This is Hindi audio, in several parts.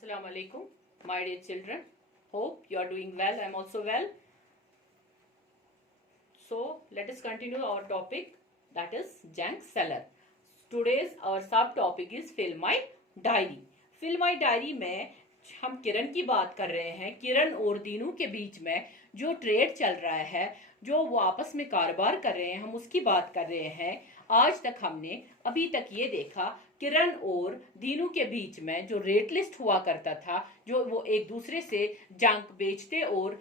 Assalamu alaikum, my dear children. Hope you are doing well. I am also well. So let us continue our topic, that is junk seller. Today's our subtopic is fill my diary. Fill my diary में हम किरण की बात कर रहे हैं। किरण और दीनू के बीच में जो ट्रेड चल रहा है, जो वो आपस में कारोबार कर रहे हैं, हम उसकी बात कर रहे हैं। आज तक हमने अभी तक ये देखा किरण और दीनू के बीच में जो रेट लिस्ट हुआ करता था, जो वो एक दूसरे से जंक बेचते और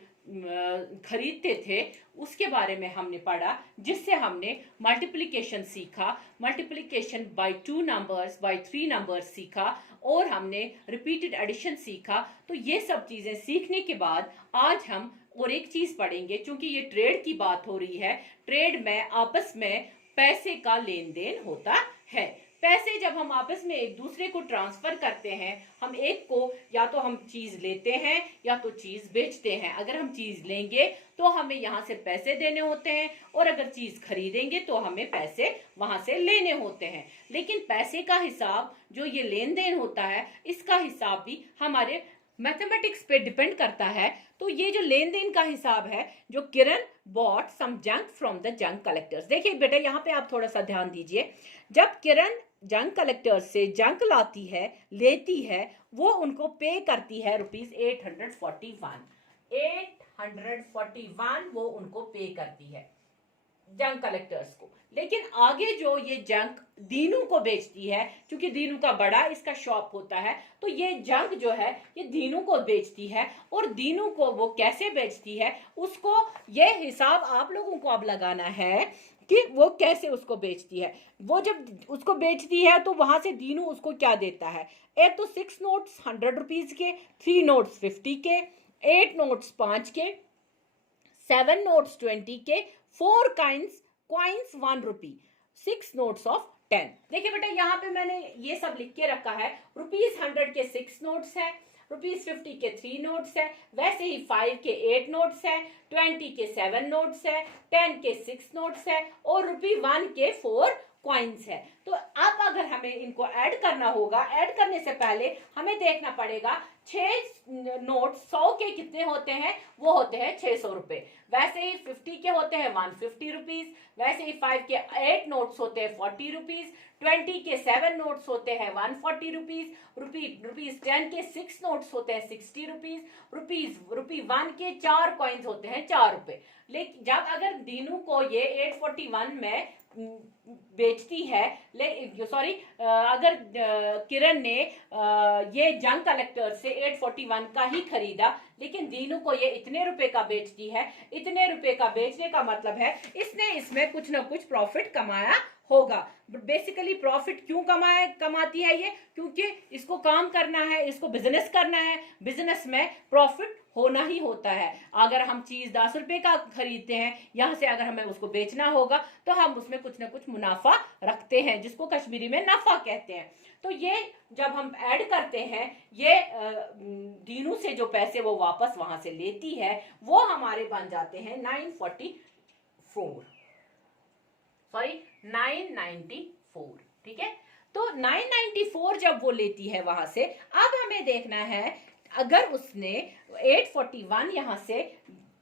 खरीदते थे, उसके बारे में हमने पढ़ा, जिससे हमने मल्टीप्लिकेशन सीखा, multiplication by 2 numbers, by 3 numbers सीखा, और हमने रिपीटेड एडिशन सीखा। तो ये सब चीजें सीखने के बाद आज हम और एक चीज पढ़ेंगे। क्योंकि ये ट्रेड की बात हो रही है, ट्रेड में आपस में पैसे का लेन देन होता है। पैसे जब हम आपस में एक दूसरे को ट्रांसफर करते हैं, हम एक को या तो हम चीज लेते हैं या तो चीज बेचते हैं। अगर हम चीज लेंगे तो हमें यहाँ से पैसे देने होते हैं, और अगर चीज खरीदेंगे तो हमें पैसे वहां से लेने होते हैं। लेकिन पैसे का हिसाब, जो ये लेन देन होता है, इसका हिसाब भी हमारे मैथमेटिक्स पे डिपेंड करता है। तो ये जो लेन देन का हिसाब है, जो Kiran bought some junk from the junk collectors. देखिए बेटा, यहाँ पे आप थोड़ा सा ध्यान दीजिए। जब किरण जंक कलेक्टर से जंक लाती है, लेती है, वो उनको पे करती है ₹841। 841 वो उनको पे करती है जंक कलेक्टर्स को। लेकिन आगे जो ये जंक दीनू को बेचती है, क्योंकि दीनू का बड़ा इसका शॉप होता है, तो ये जंक जो है ये दीनू को बेचती है। और दीनू को वो कैसे बेचती है, उसको ये हिसाब आप लोगों को अब लगाना है कि वो कैसे उसको बेचती है। वो जब उसको बेचती है तो वहां से दीनू उसको क्या देता है। एक तो 6 नोट्स 100 रुपीज के, 3 नोट्स 50 के, 8 नोट्स 5 के, 7 नोट्स 20 के, 4 कॉइन्स 1 रुपी, 6 नोट्स ऑफ 10। देखिए बेटा, यहाँ पे मैंने ये सब लिख के रखा है। ₹100 के 6 नोट्स है, ₹50 के 3 नोट्स है, वैसे ही 5 के 8 नोट्स है, 20 के 7 नोट्स है, 10 के 6 नोट्स है, और ₹1 के 4 कॉइन्स है। तो अब अगर हमें इनको ऐड करना होगा, ऐड करने से पहले हमें देखना पड़ेगा 6 नोट 100 के कितने होते हैं, वो होते हैं 600 रुपए। वैसे ही 50 के होते हैं 150 रुपीज, वैसे ही 5 के 8 नोट्स होते हैं 40 रुपीज, 20 के 7 नोट्स होते हैं 140 रुपीज, रुपीज 10 के 6 नोट्स होते हैं 60 रुपीज, ₹1 के 4 कॉइन्स होते हैं 4 रुपए। लेकिन जब अगर दीनू को ये 841 में बेचती है, सॉरी, अगर किरण ने ये जंक कलेक्टर से 841 का ही खरीदा, लेकिन दीनू को ये इतने रुपए का बेचती है। इतने रुपए का बेचने का मतलब है इसने इसमें कुछ ना कुछ प्रॉफिट कमाया होगा। बेसिकली प्रॉफिट क्यों कमाती है ये? क्योंकि इसको काम करना है, इसको बिजनेस करना है। बिजनेस में प्रॉफिट होना ही होता है। अगर हम चीज 10 रुपए का खरीदते हैं, यहां से अगर हमें उसको बेचना होगा तो हम उसमें कुछ ना कुछ मुनाफा रखते हैं, जिसको कश्मीरी में नफा कहते हैं। तो ये जब हम ऐड करते हैं, ये दीनू से जो पैसे वो वापस वहां से लेती है, वो हमारे बन जाते हैं 994। ठीक है। तो 994 जब वो लेती है वहां से, अब हमें देखना है अगर उसने 841 यहां से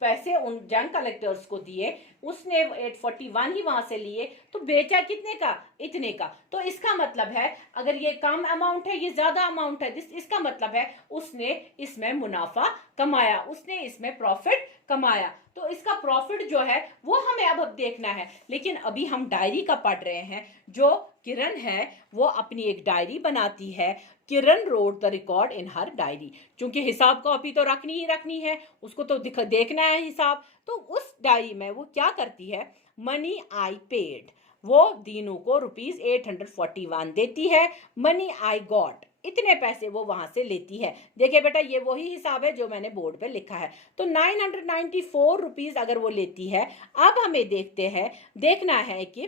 पैसे उन जंक कलेक्टर्स को दिए, उसने 841 ही वहां से लिए, तो बेचा कितने का? इतने का। तो इसका मतलब है अगर ये कम अमाउंट है, ये ज्यादा अमाउंट है, इसका मतलब है उसने इसमें मुनाफा कमाया, उसने इसमें प्रॉफिट कमाया। तो इसका प्रॉफिट जो है वो हमें अब देखना है। लेकिन अभी हम डायरी का पढ़ रहे हैं। जो किरण है वो अपनी एक डायरी बनाती है। Kiran wrote the record in her diary. क्योंकि हिसाब कॉपी तो रखनी ही रखनी है, उसको तो देखना है हिसाब। तो उस डायरी में वो क्या करती है, मनी आई पेड, वो दीनू को ₹841 देती है। मनी आई गॉट, इतने पैसे वो वहां से लेती है। देखिए बेटा, ये वही हिसाब है जो मैंने बोर्ड पे लिखा है। तो 994 रुपीज अगर वो लेती है। अब हमें देखना है कि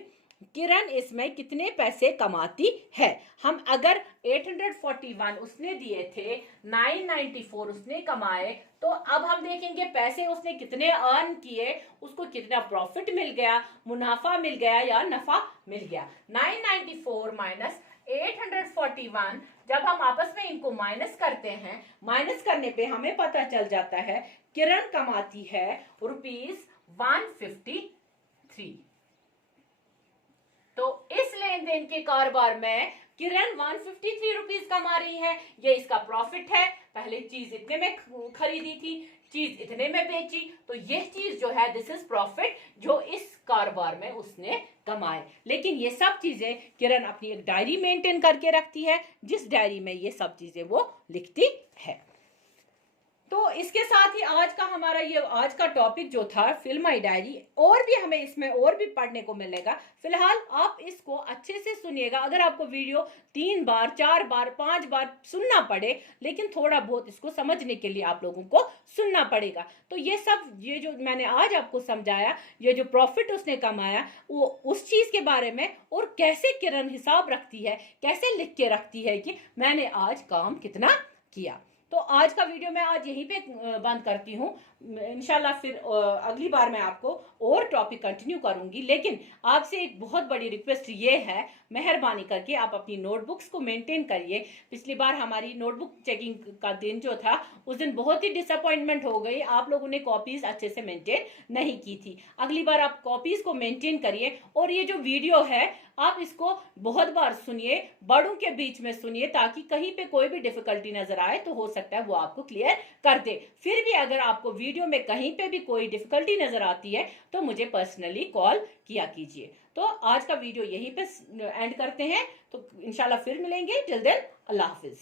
किरण इसमें कितने पैसे कमाती है। हम अगर 841 उसने दिए थे, 994 उसने कमाए, तो अब हम देखेंगे पैसे उसने कितने अर्न किए, उसको कितना प्रॉफिट मिल गया, मुनाफा मिल गया या नफा मिल गया। 994 माइनस 841 जब हम आपस में इनको माइनस करते हैं, माइनस करने पे हमें पता चल जाता है किरण कमाती है ₹153। तो इस लेन देन के कारोबार में किरण 153 रुपीज कमा रही है। ये इसका प्रॉफिट है। पहले चीज इतने में खरीदी थी, चीज इतने में बेची, तो ये चीज जो है दिस इज प्रॉफिट जो इस कारोबार में उसने कमाए। लेकिन ये सब चीजें किरण अपनी एक डायरी मेंटेन करके रखती है, जिस डायरी में ये सब चीजें वो लिखती है। तो इसके साथ ही आज का हमारा ये आज का टॉपिक जो था फिल माई डायरी, और भी हमें इसमें और भी पढ़ने को मिलेगा। फिलहाल आप इसको अच्छे से सुनिएगा। अगर आपको वीडियो 3 बार 4 बार 5 बार सुनना पड़े, लेकिन थोड़ा बहुत इसको समझने के लिए आप लोगों को सुनना पड़ेगा। तो ये सब ये जो मैंने आज आपको समझाया, ये जो प्रॉफिट उसने कमाया वो उस चीज के बारे में, और कैसे किरण हिसाब रखती है, कैसे लिख के रखती है कि मैंने आज काम कितना किया। तो आज का वीडियो मैं आज यहीं पे बंद करती हूँ। इंशाल्लाह फिर अगली बार मैं आपको और टॉपिक कंटिन्यू करूंगी। लेकिन आपसे एक बहुत बड़ी रिक्वेस्ट ये है, मेहरबानी करके आप अपनी नोटबुक्स को मेंटेन करिए। पिछली बार हमारी नोटबुक चेकिंग का दिन जो था, उस दिन बहुत ही डिसअपॉइंटमेंट हो गई। आप लोगों ने कॉपीज अच्छे से मेंटेन नहीं की थी। अगली बार आप कॉपीज को मेंटेन करिए, और ये जो वीडियो है आप इसको बहुत बार सुनिए, बड़ों के बीच में सुनिए, ताकि कहीं पे कोई भी डिफिकल्टी नजर आए तो हो सकता है वो आपको क्लियर कर दे। फिर भी अगर आपको वीडियो में कहीं पे भी कोई डिफिकल्टी नजर आती है तो मुझे पर्सनली कॉल किया कीजिए। तो आज का वीडियो यहीं पे एंड करते हैं। तो इंशाल्लाह फिर मिलेंगे। टिल देन अल्लाह हाफिज।